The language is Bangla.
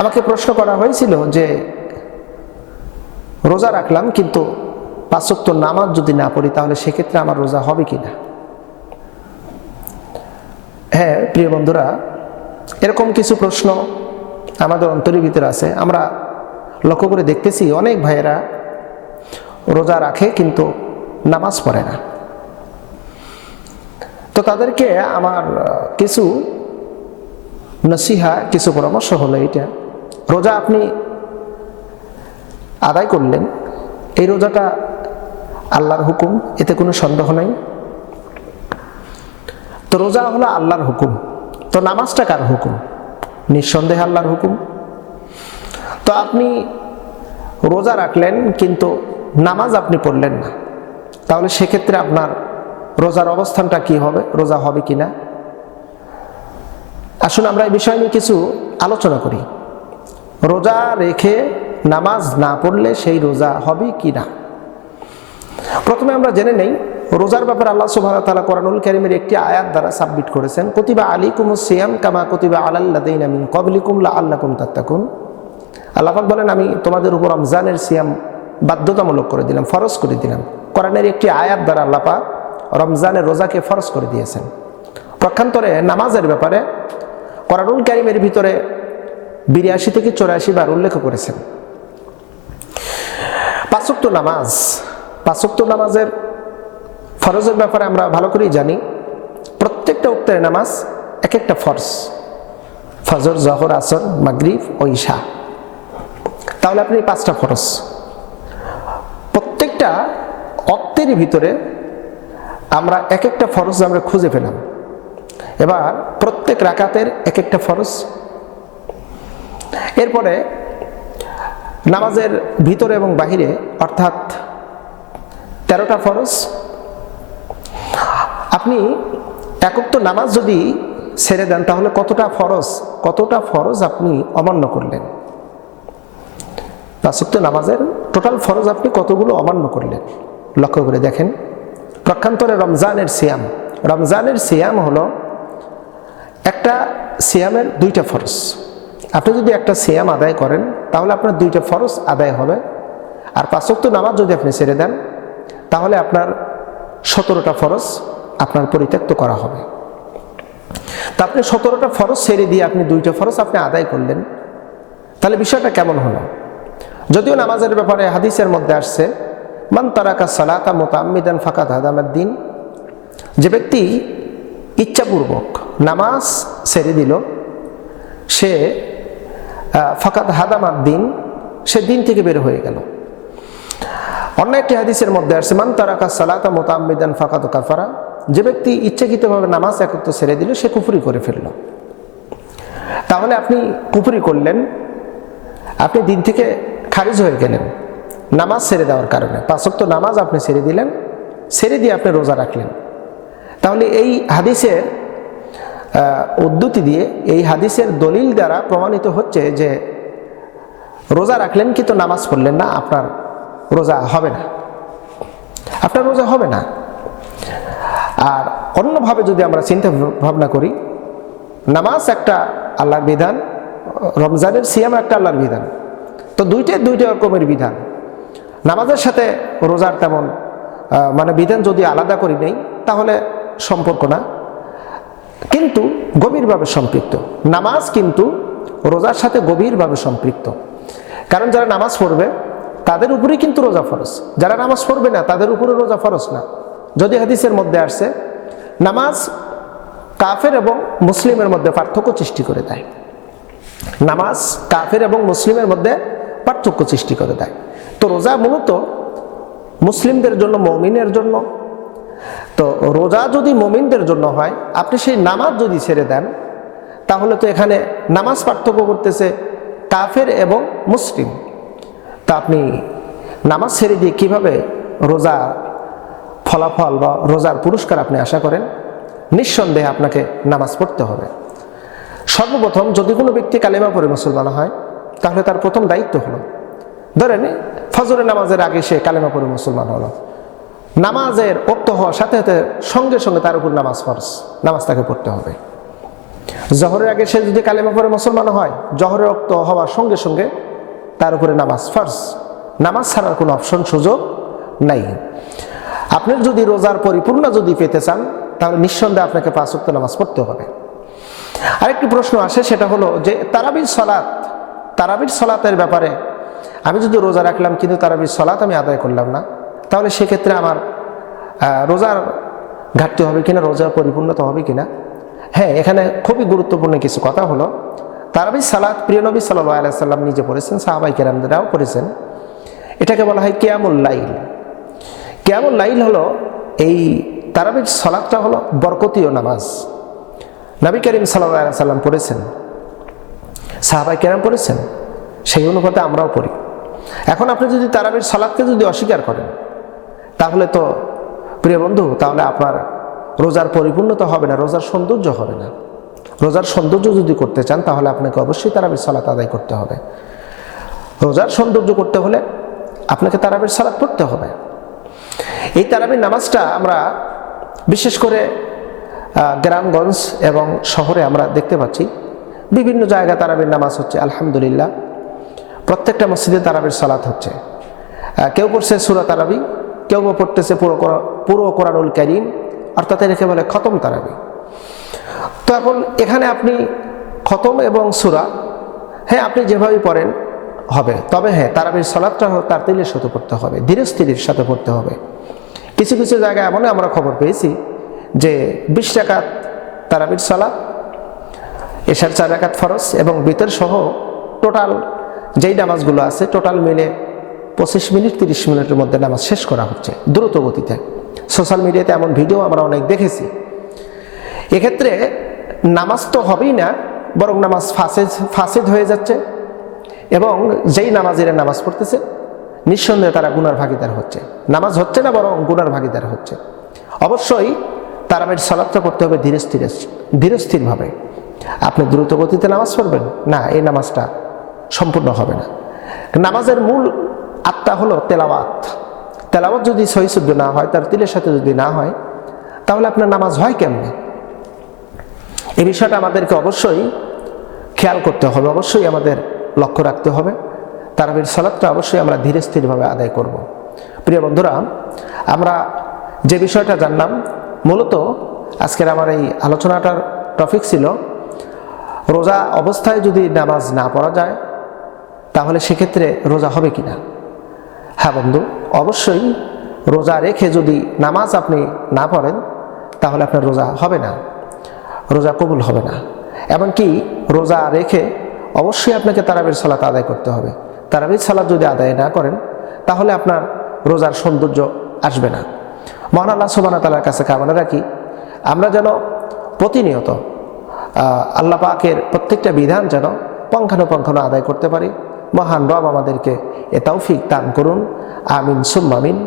আমাকে প্রশ্ন করা হয়েছিল যে রোজা রাখলাম কিন্তু 5 ওয়াক্ত নামাজ যদি না পড়ি তাহলে সেক্ষেত্রে আমার রোজা হবে কিনা। হ্যাঁ প্রিয় বন্ধুরা, এরকম কিছু প্রশ্ন আমাদের অন্তরের ভিতরে আছে। আমরা লক্ষ্য করে দেখতেছি অনেক ভাইয়েরা রোজা রাখে কিন্তু নামাজ পড়ে না। তো তাদেরকে আমার কিছু নসিহা, কিছু পরামর্শ হলো এটা, রোজা আপনি আদায় করলেন, এই রোজাটা আল্লাহর হুকুম, এতে কোনো সন্দেহ নাই। তো রোজা হলো আল্লাহর হুকুম, তো নামাজটা কার হুকুম? নিঃসন্দেহে আল্লাহর হুকুম। তো আপনি রোজা রাখলেন কিন্তু নামাজ আপনি পড়লেন না, তাহলে সেক্ষেত্রে আপনার রোজার অবস্থানটা কি হবে, রোজা হবে কিনা? আসুন আমরা এই বিষয় নিয়ে কিছু আলোচনা করি। রোজা রেখে নামাজ না পড়লে সেই রোজা হবে কি না। প্রথমে আমরা জেনে নেই রোজার ব্যাপারে আল্লাহ সুবহানাহু ওয়া তাআলা কোরআনুল কারীমের একটি আয়াত দ্বারা সাবমিট করেছেন, কুতিবা আলাইকুমুস সিয়াম কামা কুতিবা আলাল লাযিনা মিন ক্বাবলিকুম লাআল্লাকুম তাত্তাকুন। আল্লাহ পাক বলেন, আমি তোমাদের উপর রমজানের সিয়াম বাধ্যতামূলক করে দিলাম, ফরজ করে দিলাম। কোরআনের একটি আয়াত দ্বারা আল্লাহ পাক রমজানের রোজাকে ফরজ করে দিয়েছেন। পক্ষান্তরে নামাজের ব্যাপারে কোরআনুল কারীমের ভিতরে 82 থেকে 84 বার উল্লেখ করেছেন। 5 ওয়াক্ত নামাজ, 5 ওয়াক্ত নামাজের ফরজের ব্যাপারে আমরা ভালো করেই জানি। প্রত্যেকটা ওয়াক্তের নামাজ এক একটা ফরজ, ফজর, জোহর, আসর, মাগরিব ও ইশা। তাহলে আপনি 5টা ফরজ, প্রত্যেকটা ওয়াক্তের ভিতরে আমরা এক একটা ফরজ আমরা খুঁজে পেলাম। এবার প্রত্যেক রাকাতের এক একটা ফরজ, এরপরে নামাজের ভিতরে এবং বাহিরে অর্থাৎ 13টা ফরজ। আপনি এক ওয়াক্ত নামাজ যদি ছেড়ে দেন তাহলে কতটা ফরজ আপনি অমান্য করলেন। 5 ওয়াক্ত নামাজের টোটাল ফরজ আপনি কতগুলো অমান্য করলেন লক্ষ্য করে দেখেন। পক্ষান্তরে রমজানের সিয়াম হলো একটা সিয়ামের 2টা ফরজ। আপনি যদি একটা সিয়াম আদায় করেন তাহলে আপনার 2টা ফরজ আদায় হবে। আর 5 ওয়াক্ত নামাজ যদি আপনি ছেড়ে দেন তাহলে আপনার 17টা ফরজ আপনার পরিত্যক্ত করা হবে। তা আপনি 17টা ফরজ ছেড়ে দিয়ে আপনি 2টা ফরজ আপনি আদায় করলেন, তাহলে বিষয়টা কেমন হলো? যদিও নামাজের ব্যাপারে হাদিসের মধ্যে আসছে, মান তারাকা সালাতা মুতাআম্মিদান ফাকাদ হাদামাদ-দ্বীন, যে ব্যক্তি ইচ্ছাপূর্বক নামাজ ছেড়ে দিল সে ফাকাদ হাদামাদ-দ্বীন, সে দিন থেকে বের হয়ে গেল। অন্য একটি হাদিসের মধ্যে আসছে, মান তারাকা সালাতা মুতাআম্মিদান ফাকাদ কাফারা, যে ব্যক্তি ইচ্ছাকৃতভাবে নামাজ একত্র ছেড়ে দিল সে কুফরি করে ফেলল। তাহলে আপনি কুফরি করলেন, আপনি দিন থেকে খারিজ হয়ে গেলেন নামাজ ছেড়ে দেওয়ার কারণে। 5 ওয়াক্ত নামাজ আপনি ছেড়ে দিলেন, ছেড়ে দিয়ে আপনি রোজা রাখলেন। তাহলে এই হাদিসের উদ্ধৃতি দিয়ে, এই হাদিসের দলিল দ্বারা প্রমাণিত হচ্ছে যে রোজা রাখলেন কিন্তু নামাজ পড়লেন না, আপনার রোজা হবে না, আপনার রোজা হবে না। আর অন্যভাবে যদি আমরা চিন্তা ভাবনা করি, নামাজ একটা আল্লাহর বিধান, রমজানের সিয়াম একটা আল্লাহর বিধান, তো দুইটা রকমের বিধান। নামাজের সাথে রোজার তেমন বিধান যদি আলাদা করি নেই তাহলে সম্পর্ক না, কিন্তু গভীরভাবে সম্পৃক্ত। নামাজ কিন্তু রোজার সাথে গভীরভাবে সম্পৃক্ত। কারণ যারা নামাজ পড়বে তাদের উপরেই কিন্তু রোজা ফরজ, যারা নামাজ পড়বে না তাদের উপরে রোজা ফরজ না। যদি হাদিসের মধ্যে আসছে নামাজ কাফের এবং মুসলিমের মধ্যে পার্থক্য সৃষ্টি করে দেয়, নামাজ কাফের এবং মুসলিমের মধ্যে পার্থক্য সৃষ্টি করে দেয়। তো রোজা মূলত মুসলিমদের জন্য, মুমিনের জন্য। তো রোজা যদি মুমিনদের জন্য হয়, আপনি সেই নামাজ যদি ছেড়ে দেন তাহলে তো এখানে নামাজ পার্থক্য করতেছে কাফের এবং মুসলিম। তা আপনি নামাজ ছেড়ে দিয়ে কিভাবে রোজা ফলাফল বা রোজার পুরস্কার আপনি আশা করেন? নিঃসন্দেহে আপনাকে নামাজ পড়তে হবে। সর্বপ্রথম যদি কোনো ব্যক্তি কালেমা পড়ে মুসলমান হয় তাহলে তার প্রথম দায়িত্ব হলো, ধরেন ফজরের নামাজের আগে সে কালেমা পড়ে মুসলমান হলো, নামাজের ওক্ত হওয়ার সাথে সাথে সঙ্গে সঙ্গে তার উপর নামাজ ফরজ, নামাজ তাকে পড়তে হবে। জহরের আগে সে যদি কালেমা পড়ে মুসলমান হয়, জহরের রক্ত হওয়ার সঙ্গে সঙ্গে তার উপরে নামাজ ফরজ, নামাজ ছাড়ার কোনো অপশন সুযোগ নাই। আপনি যদি রোজার পরিপূর্ণ যদি পেতে চান তাহলে নিঃসন্দেহে আপনাকে 5 ওয়াক্ত নামাজ পড়তে হবে। আরেকটি প্রশ্ন আসে, সেটা হলো যে তারাবির সলাতের ব্যাপারে আমি যদি রোজা রাখলাম কিন্তু তারাবির সলাত আমি আদায় করলাম না, তাহলে সেক্ষেত্রে আমার রোজার ঘাটতি হবে কিনা, রোজার পরিপূর্ণতা হবে কিনা? হ্যাঁ, এখানে খুবই গুরুত্বপূর্ণ কিছু কথা হলো, তারাবির সালাত প্রিয় নবী সাল্লাল্লাহু আলাইহি সাল্লাম নিজে পড়েছেন, সাহাবায়ে কেরামরাও পড়েছেন। এটাকে বলা হয় কিয়ামুল লাইল। কিয়ামুল লাইল হলো, এই তারাবির সালাতটা হলো বরকতীয় নামাজ। নবী করিম সাল্লাল্লাহু আলাইহি সাল্লাম পড়েছেন, সাহাবায়ে কেরাম পড়েছেন, সেই অনুপাতে আমরাও পড়ি। এখন আপনি যদি তারাবির সালাতকে যদি অস্বীকার করেন তাহলে তো প্রিয় বন্ধু, তাহলে আপনার রোজার পরিপূর্ণতা হবে না, রোজার সৌন্দর্য হবে না। রোজার সৌন্দর্য যদি করতে চান তাহলে আপনাকে অবশ্যই তারাবির সালাত আদায় করতে হবে। রোজার সৌন্দর্য করতে হলে আপনাকে তারাবির সালাত পড়তে হবে। এই তারাবির নামাজটা আমরা বিশেষ করে গ্রামগঞ্জ এবং শহরে আমরা দেখতে পাচ্ছি, বিভিন্ন জায়গায় তারাবির নামাজ হচ্ছে। আলহামদুলিল্লাহ, প্রত্যেকটা মসজিদে তারাবির সালাত হচ্ছে। কেউ পড়ছে সূরা তারাবি, কেউ পড়তেছে পুরো কোরআনুল কারীম, অর্থাৎ এটাকে বলে খতম তারাবি। তো এখন এখানে আপনি খতম এবং সূরা, হ্যাঁ আপনি যেভাবে পড়েন হবে, তবে হ্যাঁ তারাবির সালাতটা তারতিলের সাথে পড়তে হবে, ধীরে স্থিরের সাথে পড়তে হবে। কিছু কিছু জায়গায় এমন আমরা খবর পেয়েছি যে 20 রাকাত তারাবির সালাত, এশার 4 রাকাত ফরজ এবং বিতর সহ টোটাল যেই নামাজগুলো আছে টোটাল মিলে 25 মিনিট 30 মিনিটের মধ্যে নামাজ শেষ করা হচ্ছে দ্রুত গতিতে। সোশ্যাল মিডিয়াতে এমন ভিডিও আমরা অনেক দেখেছি। এক্ষেত্রে নামাজ তো হবেই না, বরং নামাজ ফাসেদ হয়ে যাচ্ছে, এবং যেই নামাজিরা নামাজ পড়তেছে নিঃসন্দেহে তারা গুনার ভাগীদার হচ্ছে। নামাজ হচ্ছে না, বরং গুনার ভাগীদার হচ্ছে। অবশ্যই তারাবির সালাতটা পড়তে হবে ধীরে স্থিরভাবে। আপনি দ্রুত গতিতে নামাজ পড়বেন না, এই নামাজটা সম্পূর্ণ হবে না। নামাজের মূল আত্মা হলো তেলাওয়াত। তেলাওয়াত যদি সহি শুদ্ধ না হয়, তার তিলের সাথে যদি না হয়, তাহলে আপনার নামাজ হয় কেমনে? এই বিষয়টা আমাদেরকে অবশ্যই খেয়াল করতে হবে, অবশ্যই আমাদের লক্ষ্য রাখতে হবে। তারাবির সালাতটা অবশ্যই আমরা ধীরে স্থিরভাবে আদায় করব। প্রিয় বন্ধুরা, আমরা যে বিষয়টা জানলাম, মূলত আজকের আমার এই আলোচনাটার টপিক ছিল রোজা অবস্থায় যদি নামাজ না পড়া যায় তাহলে সেক্ষেত্রে রোজা হবে কিনা। হ্যাঁ বন্ধু, অবশ্যই রোজা রেখে যদি নামাজ আপনি না পড়েন তাহলে আপনার রোজা হবে না, রোজা কবুল হবে না। এমনকি রোজা রেখে অবশ্যই আপনাকে তারাবির সালাত আদায় করতে হবে। তারাবির সালাত যদি আদায় না করেন তাহলে আপনার রোজার সৌন্দর্য আসবে না। মহান আল্লাহ সুবহানাহু ওয়া তাআলার কাছে কামনা রাখি আমরা যেন প্রতিনিয়ত আল্লাহ পাকের প্রত্যেকটা বিধান যেন পুঙ্খানুপুঙ্খানু আদায় করতে পারি। মহান রব আমাদেরকে এ তৌফিক দান করুন। আমিন সুম্মা আমিন।